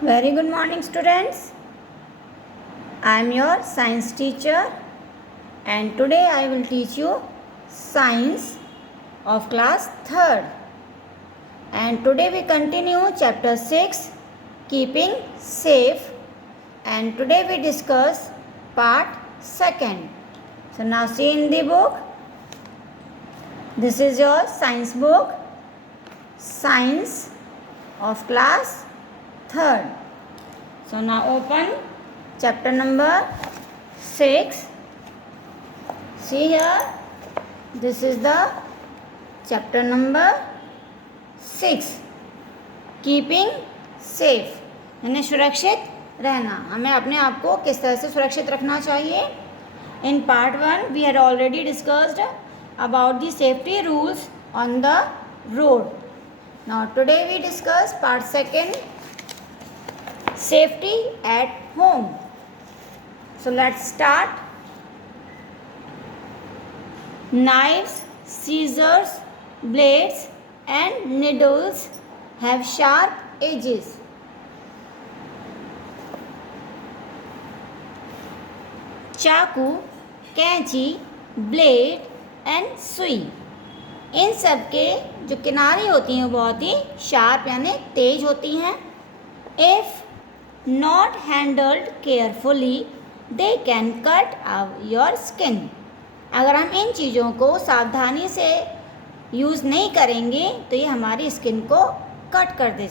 Very good morning, students. I am your science teacher, and today I will teach you science of class 3rd. And today we continue chapter 6, keeping safe, and today we discuss part 2nd. So now see in the book. This is your science book, science of class 3rd. So now open chapter number 6. See here, this is the chapter number 6, keeping safe, यानी सुरक्षित रहना. हमें अपने आप को किस तरह से सुरक्षित रखना चाहिए. In part 1 we had already discussed about the safety rules on the road. Now today we discuss part 2nd, safety at home. So let's start. Knives, scissors, blades and needles have sharp edges. चाकू, कैंची, blade and सुई, इन सब के जो किनारे होती हैं वो बहुत ही शार्प यानी तेज होती हैं. If not handled carefully they can cut your skin. अगर हम इन चीज़ों को सावधानी से यूज़ नहीं करेंगे तो ये हमारी स्किन को कट कर दे.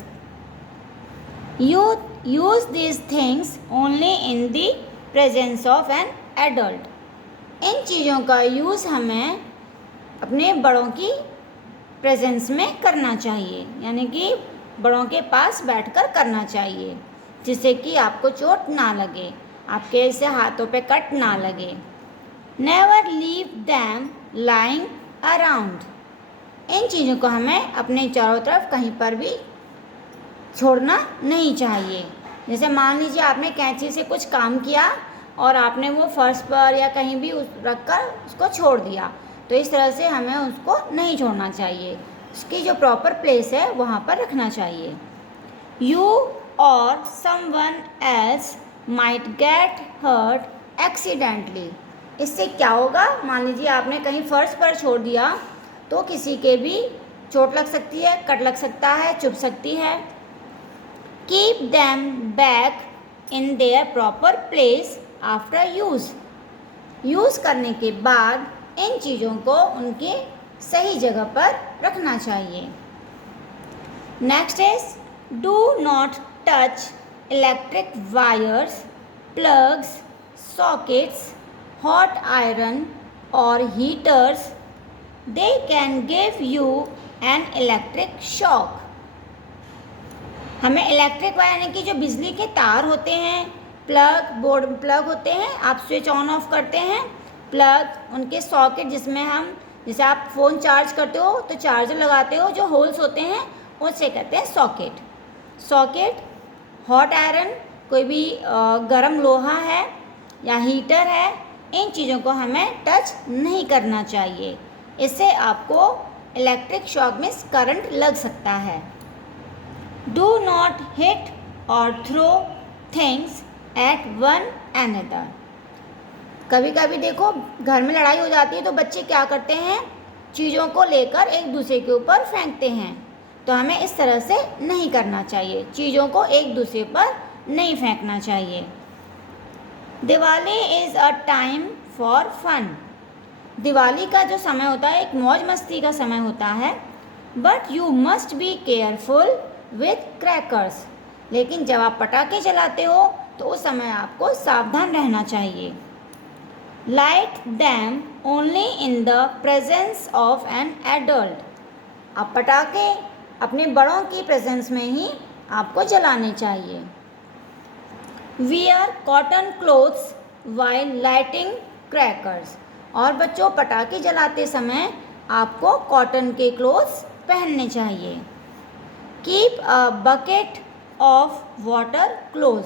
Use these things only in the presence of an adult. इन चीज़ों का यूज़ हमें अपने बड़ों की प्रेजेंस में करना चाहिए, यानी कि बड़ों के पास बैठकर करना चाहिए, जिससे कि आपको चोट ना लगे, आपके ऐसे हाथों पे कट ना लगे. Never leave them lying around. इन चीज़ों को हमें अपने चारों तरफ कहीं पर भी छोड़ना नहीं चाहिए. जैसे मान लीजिए आपने कैंची से कुछ काम किया और आपने वो फर्श पर या कहीं भी रख कर उसको छोड़ दिया, तो इस तरह से हमें उसको नहीं छोड़ना चाहिए. उसकी जो प्रॉपर प्लेस है वहाँ पर रखना चाहिए. You or someone else might get hurt accidentally. इससे क्या होगा, मान लीजिए आपने कहीं फर्श पर छोड़ दिया तो किसी के भी चोट लग सकती है, कट लग सकता है, चुभ सकती है. Keep them back in their proper place after use. Use करने के बाद इन चीज़ों को उनके सही जगह पर रखना चाहिए. Next is do not touch electric wires, plugs, sockets, hot iron और heaters. They can give you an electric shock. हमें इलेक्ट्रिक वायर यानी कि जो बिजली के तार होते हैं, बोर्ड प्लग होते हैं, आप स्विच ऑन ऑफ करते हैं, प्लग, उनके सॉकेट जिसमें हम, जैसे आप फ़ोन चार्ज करते हो तो चार्जर लगाते हो, जो होल्स होते हैं उसे कहते हैं सॉकेट. हॉट आयरन, कोई भी गर्म लोहा है या हीटर है, इन चीज़ों को हमें टच नहीं करना चाहिए. इससे आपको इलेक्ट्रिक शॉक में करंट लग सकता है. Do not hit or throw things at one another. कभी कभी देखो घर में लड़ाई हो जाती है तो बच्चे क्या करते हैं, चीज़ों को लेकर एक दूसरे के ऊपर फेंकते हैं. तो हमें इस तरह से नहीं करना चाहिए, चीज़ों को एक दूसरे पर नहीं फेंकना चाहिए. Diwali is a time for fun. Diwali का जो समय होता है एक मौज मस्ती का समय होता है. But you must be careful with crackers. लेकिन जब आप पटाखे चलाते हो तो उस समय आपको सावधान रहना चाहिए. Light them only in the presence of an adult. आप पटाखे अपने बड़ों की प्रेजेंस में ही आपको जलाने चाहिए. Wear cotton clothes while lighting crackers. और बच्चों, पटाखे जलाते समय आपको कॉटन के क्लोथ्स पहनने चाहिए. Keep a bucket of water close.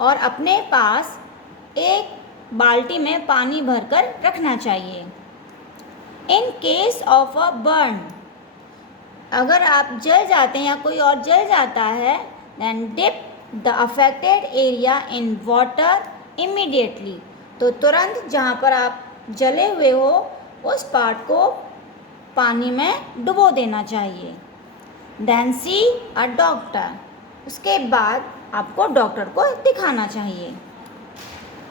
और अपने पास एक बाल्टी में पानी भरकर रखना चाहिए. In case of a burn, अगर आप जल जाते हैं या कोई और जल जाता है, then dip the affected area in water immediately. तो तुरंत जहाँ पर आप जले हुए हो उस पार्ट को पानी में डुबो देना चाहिए। देन सी अ डॉक्टर, उसके बाद आपको डॉक्टर को दिखाना चाहिए।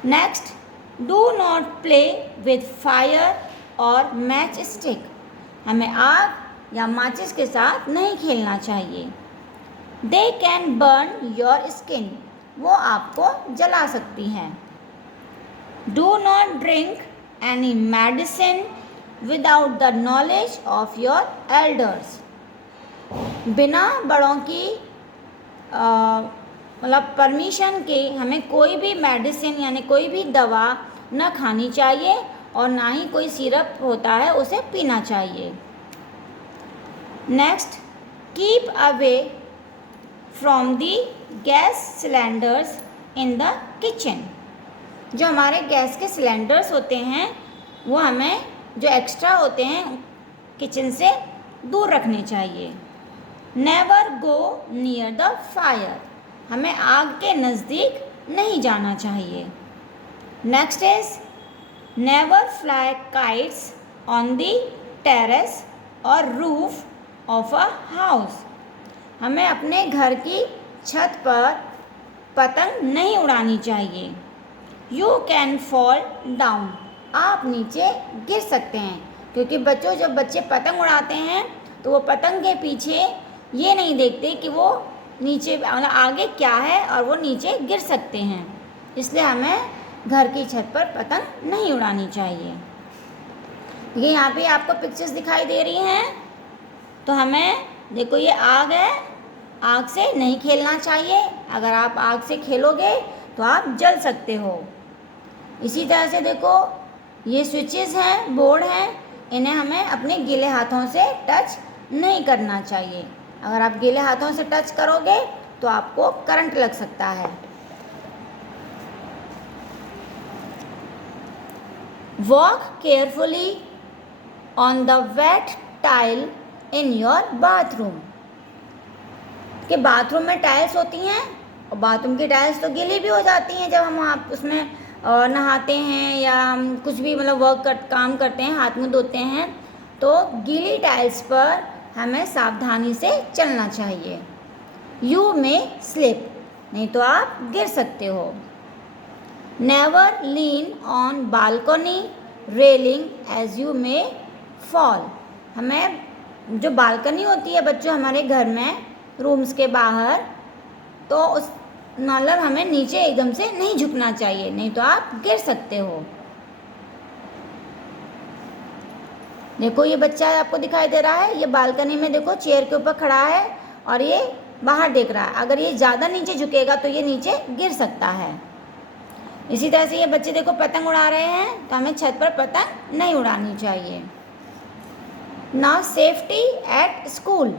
Next, do not play with fire और मैच स्टिक, हमें आग या माचिस के साथ नहीं खेलना चाहिए। They can burn your skin, वो आपको जला सकती हैं। Do not drink any medicine without the knowledge of your elders, बिना बड़ों की मतलब परमिशन के हमें कोई भी मेडिसिन यानी कोई भी दवा न खानी चाहिए और ना ही कोई सिरप होता है उसे पीना चाहिए। Next, keep away from the gas cylinders in the kitchen, जो हमारे गैस के सिलेंडर्स होते हैं वो हमें जो एक्स्ट्रा होते हैं किचन से दूर रखने चाहिए। Never go near the fire, हमें आग के नज़दीक नहीं जाना चाहिए। Next is never fly kites on the terrace और रूफ ऑफ अ हाउस, हमें अपने घर की छत पर पतंग नहीं उड़ानी चाहिए। यू कैन फॉल डाउन, आप नीचे गिर सकते हैं, क्योंकि जब बच्चे पतंग उड़ाते हैं तो वो पतंग के पीछे ये नहीं देखते कि वो नीचे मतलब आगे क्या है और वो नीचे गिर सकते हैं, इसलिए हमें घर की छत पर पतंग नहीं उड़ानी चाहिए। ये यहाँ पे आपको पिक्चर्स दिखाई दे रही हैं, तो हमें देखो ये आग है, आग से नहीं खेलना चाहिए, अगर आप आग से खेलोगे तो आप जल सकते हो। इसी तरह से देखो ये स्विचेस हैं, बोर्ड हैं, इन्हें हमें अपने गीले हाथों से टच नहीं करना चाहिए, अगर आप गीले हाथों से टच करोगे तो आपको करंट लग सकता है। Walk carefully on the wet tile in your bathroom, कि बाथरूम में टाइल्स होती हैं और बाथरूम की टाइल्स तो गीली भी हो जाती हैं जब हम उसमें नहाते हैं या कुछ भी मतलब काम करते हैं, हाथ मुँह धोते हैं, तो गीली टाइल्स पर हमें सावधानी से चलना चाहिए। यू में स्लिप, नहीं तो आप गिर सकते हो। Never lean on balcony railing as you may fall, हमें जो बालकनी होती है बच्चों हमारे घर में रूम्स के बाहर, तो उस मतलब हमें नीचे एकदम से नहीं झुकना चाहिए, नहीं तो आप गिर सकते हो। देखो ये बच्चा आपको दिखाई दे रहा है, ये बालकनी में देखो चेयर के ऊपर खड़ा है और ये बाहर देख रहा है, अगर ये ज़्यादा नीचे झुकेगा तो ये नीचे गिर सकता है। इसी तरह से ये बच्चे देखो पतंग उड़ा रहे हैं, तो हमें छत पर पतंग नहीं उड़ानी चाहिए। Now safety at school,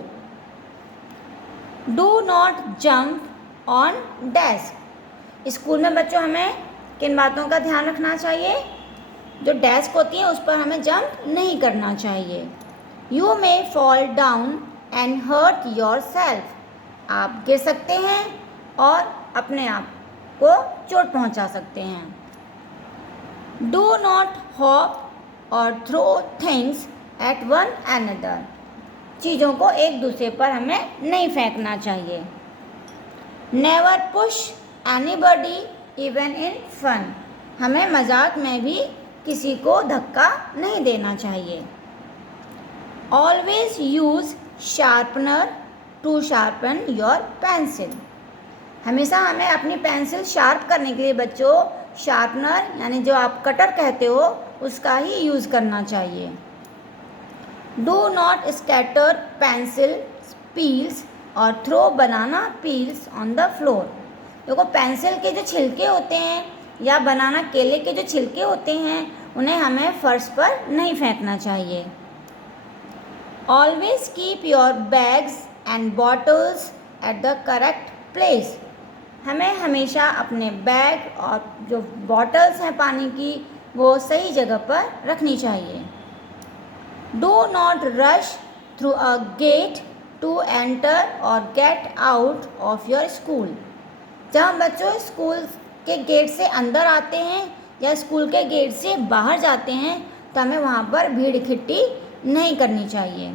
do not jump on desk, school में बच्चों हमें किन बातों का ध्यान रखना चाहिए, जो डेस्क होती है उस पर हमें जंप नहीं करना चाहिए। You may fall down and hurt yourself, आप गिर सकते हैं और अपने आप को चोट पहुंचा सकते हैं। Do not hop or throw things at one another, चीज़ों को एक दूसरे पर हमें नहीं फेंकना चाहिए। Never push anybody even in fun, हमें मजाक में भी किसी को धक्का नहीं देना चाहिए। Always use sharpener to sharpen your pencil, हमेशा हमें अपनी पेंसिल शार्प करने के लिए बच्चों शार्पनर यानी जो आप कटर कहते हो उसका ही यूज़ करना चाहिए। Do not scatter pencil peels और throw banana peels on the floor, देखो पेंसिल के जो छिलके होते हैं या बनाना केले के जो छिलके होते हैं उन्हें हमें फर्श पर नहीं फेंकना चाहिए। Always keep your bags and bottles at the correct place, हमें हमेशा अपने बैग और जो बॉटल्स हैं पानी की वो सही जगह पर रखनी चाहिए। Do not rush through a gate to enter और get out of your school, जब हम बच्चों स्कूल के गेट से अंदर आते हैं या स्कूल के गेट से बाहर जाते हैं तो हमें वहाँ पर भीड़ इकट्ठी नहीं करनी चाहिए।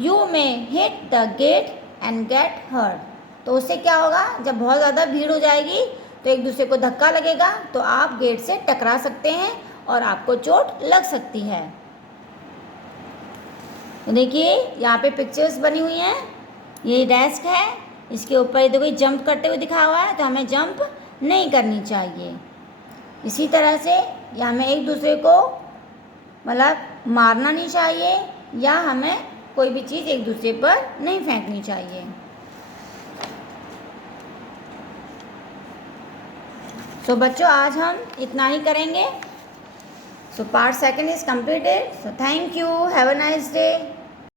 You may hit the gate and get hurt. तो उससे क्या होगा, जब बहुत ज़्यादा भीड़ हो जाएगी तो एक दूसरे को धक्का लगेगा तो आप गेट से टकरा सकते हैं और आपको चोट लग सकती है। तो देखिए यहाँ पे पिक्चर्स बनी हुई हैं, ये डेस्क है, इसके ऊपर ये देखो जंप करते हुए दिखा हुआ है, तो हमें जंप नहीं करनी चाहिए। इसी तरह से या हमें एक दूसरे को मतलब मारना नहीं चाहिए या हमें कोई भी चीज़ एक दूसरे पर नहीं फेंकनी चाहिए। सो बच्चों आज हम इतना ही करेंगे। So part second is completed. So thank you, have a nice day.